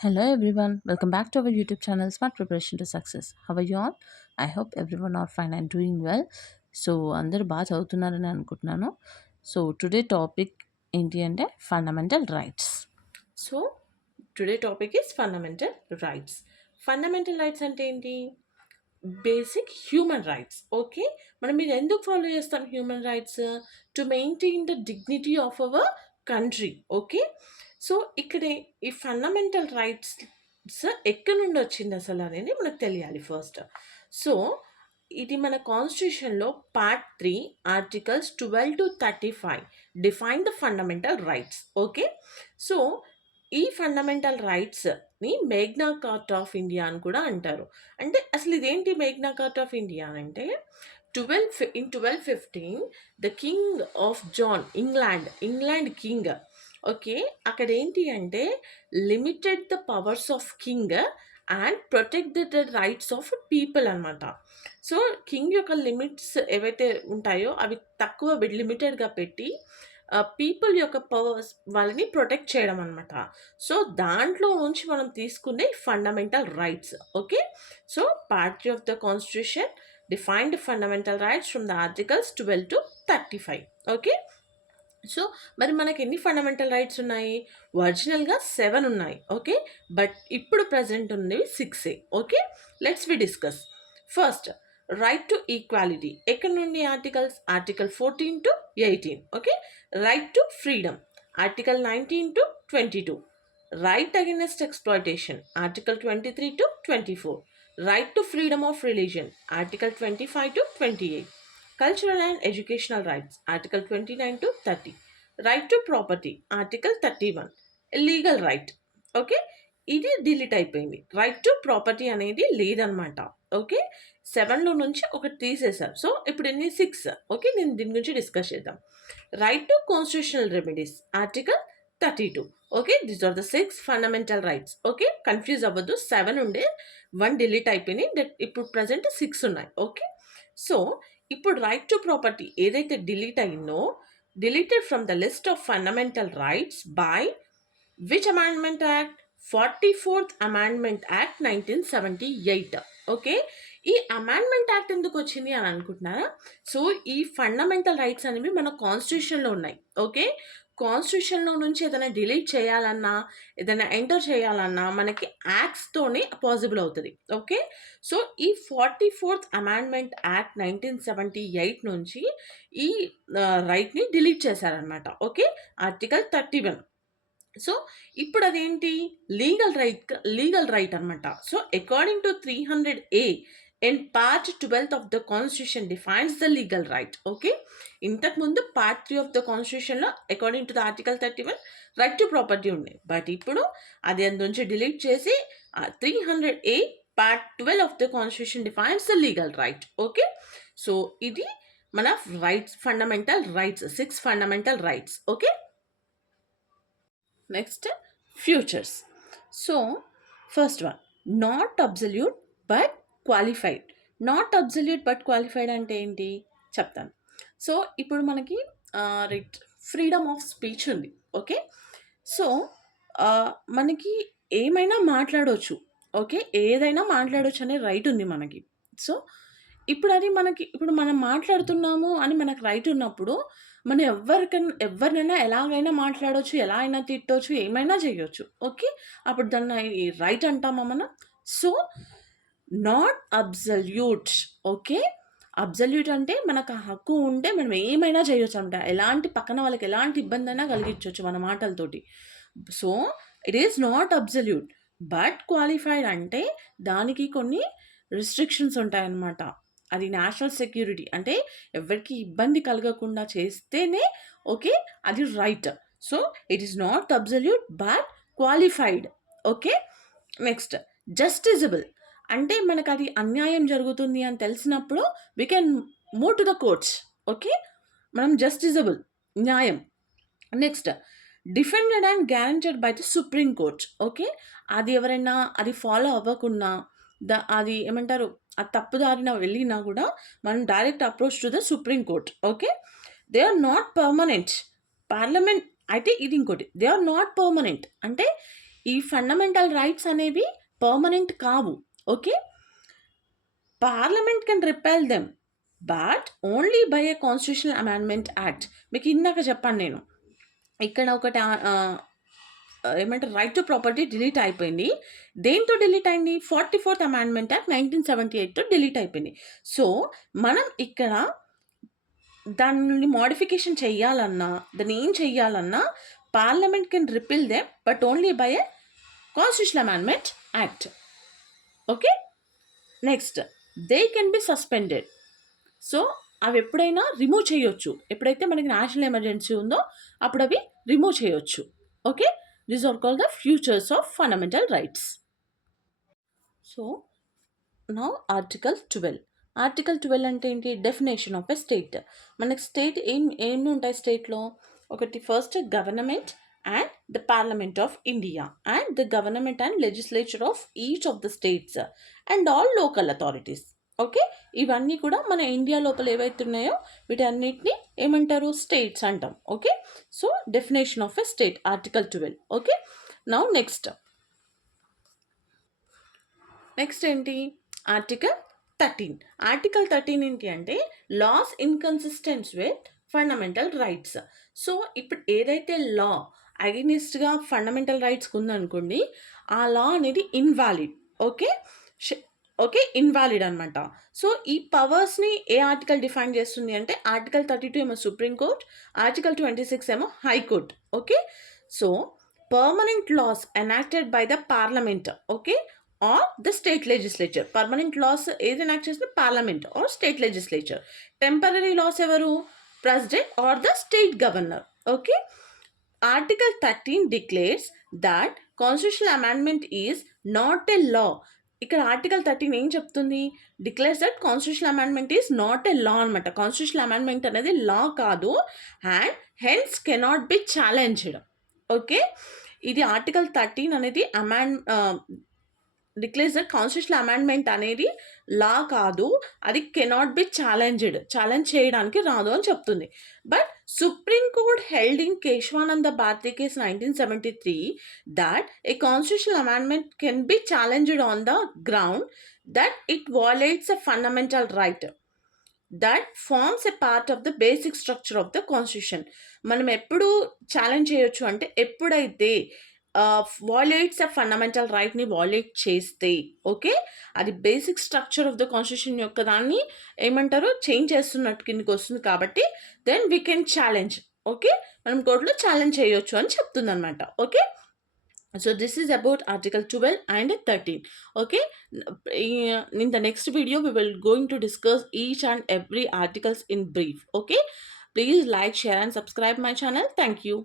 Hello everyone, welcome back to our YouTube channel Smart Preparation to Success. How are you all? I hope everyone are fine and doing well. So అందరూ బాగా చదువుతున్నారని అనుకుంటున్నాను. So today topic ఏంటి అంటే fundamental rights. So today topic is fundamental rights. Fundamental rights అంటే ఏంటి? Basic human rights. Okay, మనం మీరు ఎందుకు ఫాలో చేస్తాం human rights? To maintain the dignity of our country. Okay, so ఇక్కడ ఈ ఫండమెంటల్ రైట్స్ ఎక్కడి నుండి వచ్చింది అసలు అనేది మనకు తెలియాలి ఫస్ట్. సో ఇది మన కాన్స్టిట్యూషన్లో part 3 articles 12 to 35 define the fundamental rights. Okay, so ఈ ఫండమెంటల్ రైట్స్ని మేగ్నా కార్ట్ ఆఫ్ ఇండియా అని కూడా అంటారు. అంటే అసలు ఇదేంటి మేగ్నా కార్ట్ ఆఫ్ ఇండియా అంటే 1215 the king of John, England king. Okay, అక్కడ ఏంటి అంటే limited the powers of king and protect the rights of people అనమాట. సో కింగ్ యొక్క లిమిట్స్ ఏవైతే ఉంటాయో అవి తక్కువ లిమిటెడ్గా పెట్టి పీపుల్ యొక్క పవర్స్ వాళ్ళని ప్రొటెక్ట్ చేయడం అనమాట. సో దాంట్లో నుంచి మనం తీసుకునే fundamental rights. Okay, so part of the constitution defined fundamental rights from the articles 12 to 35. Okay, so మరి మనకి ఎన్ని ఫండమెంటల్ రైట్స్ ఉన్నాయి? ఒరిజినల్గా 7 ఉన్నాయి. ఓకే, బట్ ఇప్పుడు ప్రజెంట్ ఉన్నవి 6. Okay, let's we discuss. First, right to equality. ఎక్కడ నుండి articles? Article 14 to 18. Okay, right to freedom, article 19 to 22. Right against exploitation, article 23 to 24. Right to freedom of religion, article 25 to 28. Cultural and educational rights, Article 29 to 30. Right to property, Article 31. Legal right. Okay, ఇది delete అయిపోయింది. Right to property అనేది లేదనమాట. Okay, 7లో నుంచి ఒకటి తీసేశారు. So ఇప్పుడు ఎన్ని? 6. Okay, నేను దీని గురించి డిస్కస్ చేద్దాం. Right to constitutional remedies, article 32. Okay, these are the 6 fundamental rights. Okay, confuse అవ్వద్దు. 7 ఉండే, 1 డిలీట్ అయిపోయింది. ఇప్పుడు ప్రజెంట్ 6 ఉన్నాయి. ఓకే, సో ఇప్పుడు రైట్ టు ప్రాపర్టీ ఏదైతే డిలీట్ అయిందో, deleted from the list of fundamental rights by which amendment act? 44th amendment act 1978. Okay, ఈ amendment act ఎందుకు వచ్చింది అని అనుకుంటున్నారా? సో ఈ ఫండమెంటల్ రైట్స్ అనేవి మన కాన్స్టిట్యూషన్లో ఉన్నాయి. ఓకే, కాన్స్టిట్యూషన్లో నుంచి ఏదైనా డిలీట్ చేయాలన్నా, ఏదైనా ఎంటర్ చేయాలన్నా మనకి యాక్ట్స్తోనే పాసిబుల్ అవుతుంది. ఓకే, సో ఈ 44th అమెండ్మెంట్ యాక్ట్ 1978 నుంచి ఈ రైట్ని డిలీట్ చేశారనమాట. Okay, article 31. సో ఇప్పుడు అదేంటి? లీగల్ రైట్ అనమాట. So according to 300A and part 12 of the constitution defines the legal right. Okay, ఇంతకుముందు పార్ట్ 3 ఆఫ్ ద కాన్స్టిట్యూషన్లో according to the article 31 right to property ఉండే, బట్ ఇప్పుడు అది నుంచి డిలీట్ చేసి 300A part 12 of the constitution defines the legal right. Okay, so ఇది మన rights, fundamental rights, 6 fundamental rights. Okay, next futures. So first one, not absolute but qualified. Not absolute but qualified అంటే ఏంటి చెప్తాను. So ఇప్పుడు మనకి freedom of speech ఉంది. Okay, so మనకి ఏమైనా మాట్లాడవచ్చు. ఓకే, ఏదైనా మాట్లాడవచ్చు అనే రైట్ ఉంది మనకి. సో ఇప్పుడు అది మనకి, ఇప్పుడు మనం మాట్లాడుతున్నాము అని మనకు రైట్ ఉన్నప్పుడు మనం ఎవరినైనా ఎలాగైనా మాట్లాడవచ్చు, ఎలా అయినా తిట్టవచ్చు, ఏమైనా చేయొచ్చు. ఓకే, అప్పుడు దాన్ని రైట్ అంటామా మనం? So not absolute. Okay, absolute అంటే మనకు ఆ హక్కు ఉంటే మనం ఏమైనా చేయొచ్చు అంట, ఎలాంటి పక్కన వాళ్ళకి ఎలాంటి ఇబ్బంది అయినా కలిగించవచ్చు మన మాటలతోటి. So it is not absolute but qualified అంటే దానికి కొన్ని రిస్ట్రిక్షన్స్ ఉంటాయన్నమాట. అది నేషనల్ సెక్యూరిటీ అంటే ఎవరికి ఇబ్బంది కలగకుండా చేస్తేనే ఓకే అది right. So it is not absolute but qualified. Okay, next justiciable అంటే మనకు అది అన్యాయం జరుగుతుంది అని తెలిసినప్పుడు we can move to the courts. Okay, మనం జస్టిజబుల్, న్యాయం. Next defended and guaranteed by the Supreme Court. Okay, అది ఎవరైనా అది ఫాలో అవ్వకుండా అది ఏమంటారు, ఆ తప్పుదారిన వెళ్ళినా కూడా మనం direct approach to the Supreme Court. Okay, they are not permanent. Parliament అయితే ఇది ఇంకోటి, దే ఆర్ నాట్ పర్మనెంట్ అంటే ఈ ఫండమెంటల్ రైట్స్ అనేవి పర్మనెంట్ కావు. Okay. Parliament can repeal them but only by a constitutional amendment act. మీకు ఇందాక చెప్పాను నేను. ఇక్కడ ఒకటి ఏమంటారు, రైట్ టు ప్రాపర్టీ డిలీట్ అయిపోయింది. దేంతో డిలీట్ అయింది? 44th అమెండ్మెంట్ యాక్ట్ 1978తో డిలీట్ అయిపోయింది. సో మనం ఇక్కడ దాన్ని మోడిఫికేషన్ చెయ్యాలన్నా, దాన్ని ఏం చెయ్యాలన్నా parliament can repeal them but only by a constitutional amendment act. Okay. Next, they can be suspended. So అవి ఎప్పుడైనా రిమూవ్ చేయొచ్చు. ఎప్పుడైతే మనకి నేషనల్ ఎమర్జెన్సీ ఉందో అప్పుడు అవి రిమూవ్ చేయొచ్చు. Okay. These are called the features of fundamental rights. So now article 12. Article 12 అంటే ఏంటి? Definition of a state. మనకి స్టేట్ ఏమి ఉంటాయి స్టేట్లో? ఒకటి first government and the parliament of India and the government and legislature of each of the states and all local authorities. Okay. ఇవన్నీ కూడా మన ఇండియా లోపల ఏవైతే ఉన్నాయో వీటన్నిటిని ఏమంటారు? స్టేట్స్ అంటాం. Okay. So definition of a state article 12. Okay. Now next ఏంటి? ఆర్టికల్ 13. ఆర్టికల్ 13 ఏంటి అంటే laws inconsistent with fundamental rights. So ఇప్పుడు ఏదైతే లా అగెనిస్ట్గా ఫండమెంటల్ రైట్స్కి ఉందనుకోండి, ఆ లా అనేది ఇన్వాలిడ్. ఓకే. ఇన్వాలిడ్ అనమాట. సో ఈ పవర్స్ని ఏ ఆర్టికల్ డిఫైన్ చేస్తుంది అంటే ఆర్టికల్ 32 ఏమో సుప్రీంకోర్ట్, ఆర్టికల్ 26 ఏమో High Court. Okay. So permanent laws enacted by the Parliament, okay, or the state legislature. Permanent laws ఏది ఎనాక్ట్ చేసిన? Parliament or state legislature. Temporary laws ఎవరు? President or the state governor. Okay. Article 13 declares that constitutional amendment is not a law. ఇక్కడ article 13 ఏం చెప్తుంది? Declares that constitutional amendment is not a law అనమాట. Constitutional amendment అనేది law కాదు and hence cannot be challenged. Okay. ఇది article 13 అనేది declares that constitutional amendment అనేది law కాదు, అది కెనాట్ బి ఛాలెంజ్ చేయడానికి రాదు అని చెప్తుంది. But Supreme Court held in Kesavananda Bharati case 1973 that a constitutional amendment can be challenged on the ground that it violates a fundamental right that forms a part of the basic structure of the constitution. మనం ఎప్పుడు challenge చేయొచ్చు అంటే ఎప్పుడైతే వాలేట్స్ ఆ fundamental రైట్ని వాలేట్ చేస్తే, okay, అది basic structure of the constitution యొక్క దాన్ని ఏమంటారు? చేంజ్ చేస్తున్నట్టు కిందకి వస్తుంది కాబట్టి then we can challenge. Okay. మనం కోర్టులో ఛాలెంజ్ చేయొచ్చు అని చెప్తుంది అనమాట. Okay. So this is about article 12 and 13. Okay. In the next video we will going to discuss each and every articles in brief. Okay. Please like, share and subscribe my channel. Thank you.